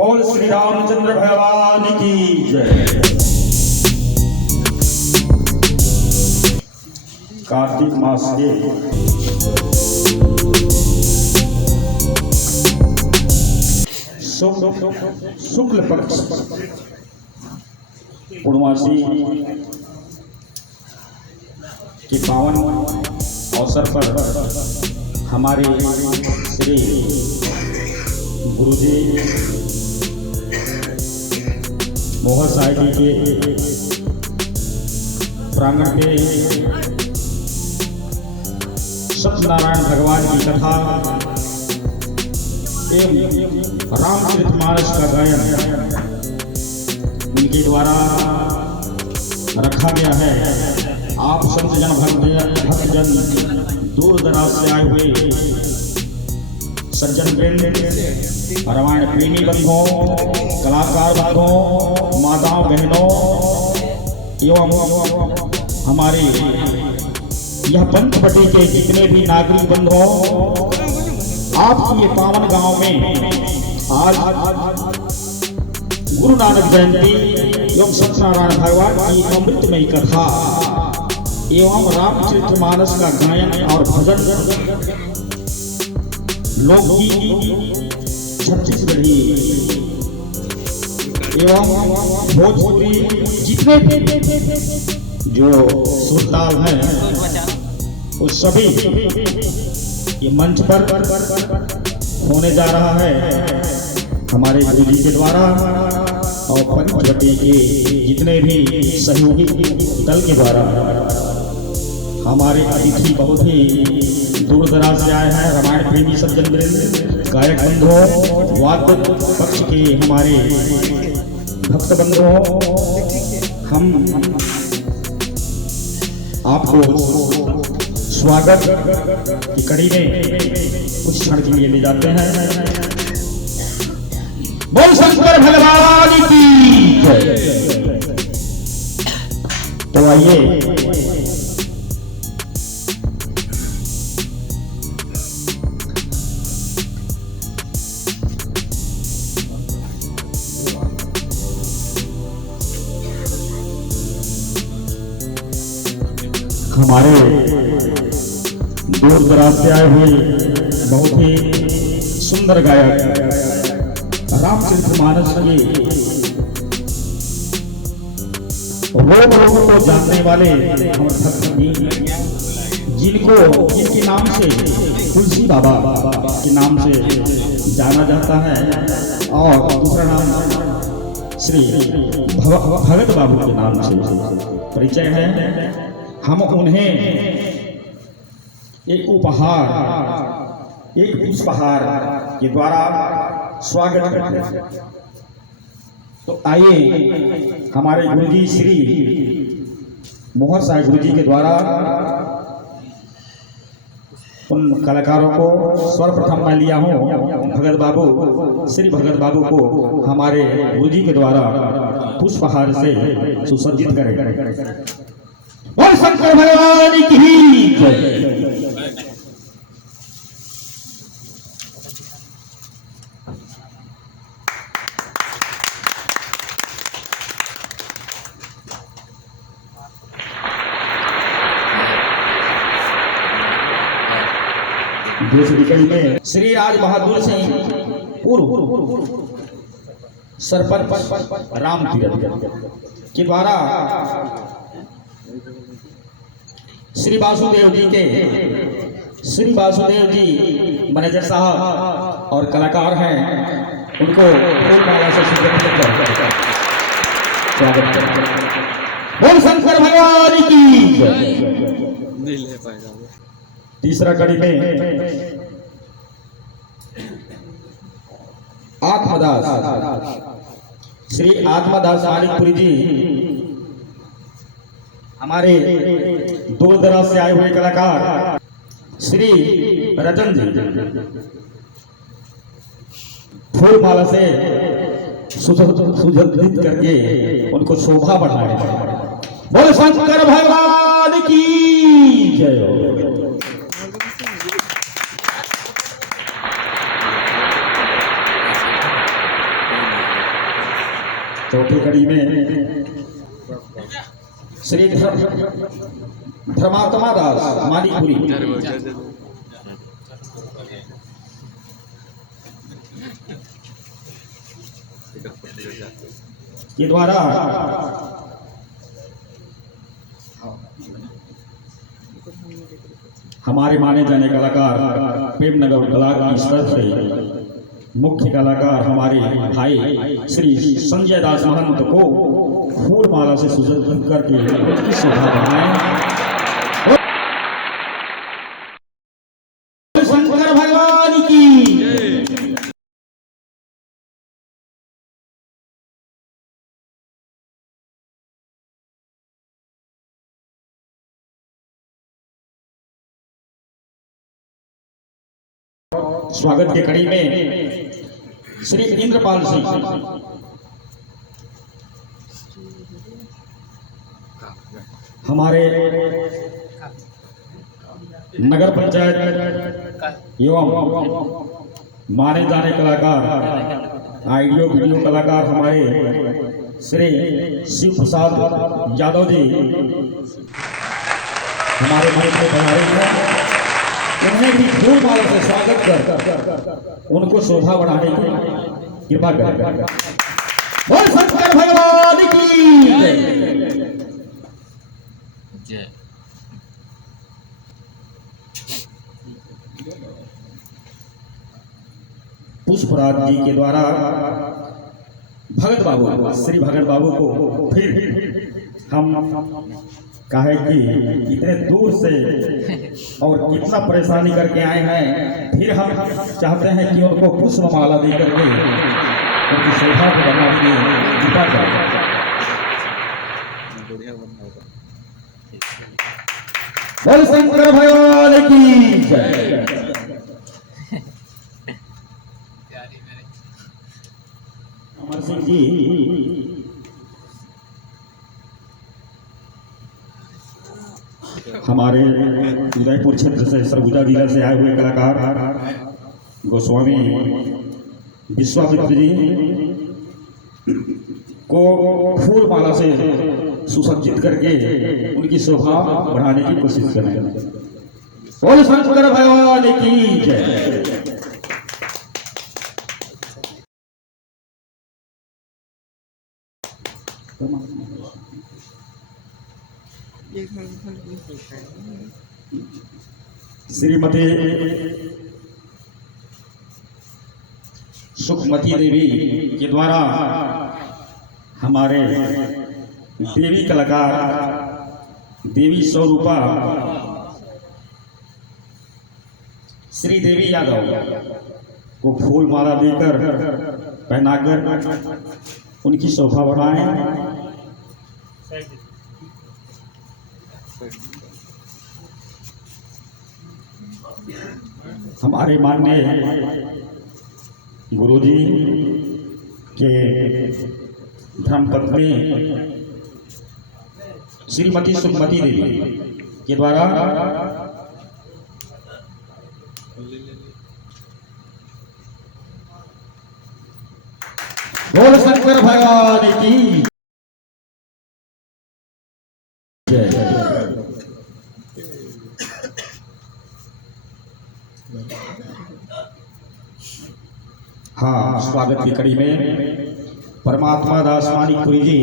बोल श्री रामचंद्र भगवान की जय। कार्तिक मास के शुक्ल पक्ष पूर्णमासी के पावन अवसर पर हमारे श्री गुरुजी मोहन साहिब जी के प्रांगण पे सत्यनारायण भगवान की कथा एवं रामचरितमानस का गायन उनके द्वारा रखा गया है। आप संत जन भक्तजन दूर दराज से आए हुए सज्जन वृंद, रामायण प्रेमी बंधुओं, कलाकार बंधुओं, माताओं बहनों एवं हमारे यह पंचवटी के जितने भी नागरिक बंधुओं, आपकी ये पावन गांव में आज गुरु नानक जयंती एवं सत्यनारायण भगवान की अमृतमयी कथा एवं रामचरितमानस का गायन और भजन लोकगीत छत्तीसगढ़ी एवं भोजपुरी जितने भी जो सुरताल हैं उस सभी ये मंच पर होने जा रहा है हमारे गुरु जी के द्वारा और पंचवटी के जितने भी सहयोगी दल के द्वारा। हमारे अतिथि बहुत ही दूर दराज से आए हैं, रामायण प्रेमी सज्जन वृंद, गायक बंधुओं, वाद्य पक्ष के हमारे भक्त बंधुओं, हम आपको स्वागत की कड़ी में कुछ क्षण के लिए ले जाते हैं। बोल शंकर भगवान की जय। तो आइए हमारे दूर दराज से आए हुए बहुत ही सुंदर गायक रामचरितमानस के रोग रोगों को जानने वाले हम भक्त जिनके नाम से तुलसी बाबा के नाम से जाना जाता है और दूसरा नाम श्री भगत बाबू के नाम से परिचय है। हम उन्हें एक पुष्पहार के द्वारा स्वागत करते हैं। तो आइए हमारे गुरुजी श्री मोहन साहिब गुरुजी के द्वारा उन कलाकारों को सर्वप्रथम मैं लिया हूँ भगत बाबू, श्री भगत बाबू को हमारे गुरुजी के द्वारा पुष्पहार से सुसज्जित करें। और शंकर भगवान की जय। दूसरी कड़ी में श्री राज बहादुर सिंह पूर्व सरपंच राम तीरथ के द्वारा श्री वासुदेव जी मैनेजर साहब और कलाकार हैं, उनको फूलमाला से स्वागत करते हैं। बोल शंकर भगवान की जय। तीसरा कड़ी में आत्मदास श्री आत्मदास मानिकपुरी जी हमारे दूर दराज से आए हुए कलाकार श्री रतन जी फूलमाला से सुसज्जित करके उनको शोभा बढ़ाए। बोल शंकर भगवान की जय। चौथी कड़ी में श्री धर्मात्मा दास मानिकपुरी के द्वारा हमारे माने जाने कलाकार प्रेमनगर कला की तरफ से मुख्य कलाकार हमारे भाई श्री संजय दास महंत को फूल माला से सुसज्जित करके उनकी शोभा बढ़ाएं। शंकर भगवान की स्वागत के कड़ी में श्री इंद्रपाल सिंह हमारे नगर पंचायत एवं माने जाने कलाकार आइडियो वीडियो कलाकार हमारे श्री शिव प्रसाद यादव जी हमारे मंच में पधारे हैं। उन्हें भी फूल माला से स्वागत कर उनको शोभा बढ़ाने की कृपा करें। बोल शंकर भगवान की जय। पुष्पराज जी के द्वारा भगत बाबू श्री भगत बाबू को फिर हम कहे कि इतने दूर से और कितना परेशानी करके आए हैं, फिर हम चाहते हैं कि उनको पुष्प माला दे करके उनकी शोभा को बढ़ा के कृपा करें। बोल शंकर भगवान की जय। अमर सिंह जी हमारे उदयपुर क्षेत्र से सरगुजा जिला से आए हुए कलाकार गोस्वामी विश्वामित्र जी को फूल माला से सुसज्जित करके उनकी शोभा बढ़ाने की कोशिश करें। बोल शंकर भगवान की जय। श्रीमती सुखमती देवी के द्वारा हमारे देवी कलाकार देवी स्वरूपा श्री देवी यादव को फूल माला देकर पहनाकर उनकी शोभा बढ़ाएं। हमारे माननीय गुरुजी के धर्मपत्नी श्रीमती सुखमती देवी के द्वारा बोल शंकर भगवान की जय। हाँ, स्वागत की कड़ी में परमात्मा दास मानिकपुरी जी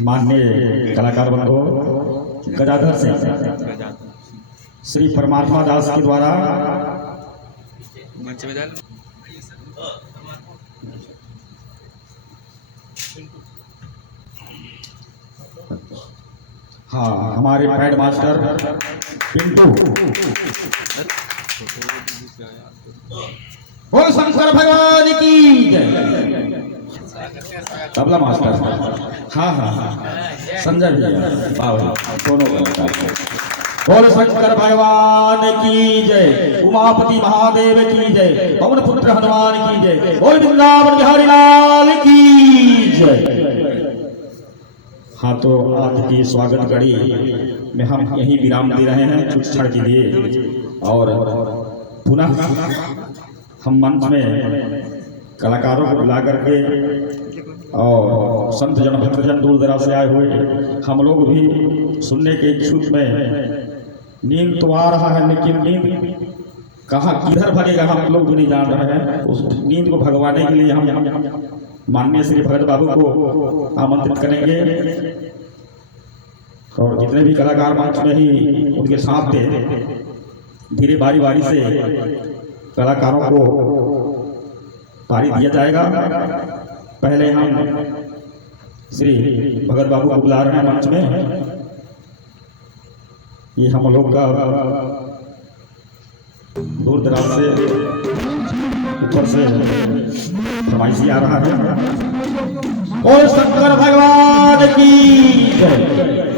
माननीय कलाकार बंधु गजाधर सिंह श्री परमात्मा दास के द्वारा हाँ, हमारे पैड मास्टर पिंटू। बोल शंकर भगवान की जय। तबला मास्टर हाँ हाँ हाँ संजय भैया दोनों। बोल शंकर भगवान की जय। उमापति महादेव की जय। पवन पुत्र हनुमान की जय। बोल वृंदावन बिहारी लाल की जय। हाँ, तो आज की स्वागत घड़ी में हम यही विराम दे रहे हैं कुछ क्षण के लिए, और पुनः हम मंच में कलाकारों को बुला करके और संत जन भक्तजन दूर दराज से आए हुए हम लोग भी सुनने के इच्छुक में, नींद तो आ रहा है लेकिन नींद कहाँ किधर भगेगा हम लोग भी नहीं जान रहे हैं। उस नींद को भगवाने के लिए हम माननीय श्री भगत बाबू को आमंत्रित करेंगे, और जितने भी कलाकार मंच में ही उनके साथ थे, धीरे बारी बारी से कलाकारों को पारी दिया जाएगा। पहले हम श्री भगत बाबू को बुला रहे हैं मंच में। ये हम लोग का दूर दराज से ऊपर से फरमाइशी आ रहा है। और शंकर भगवान की जय।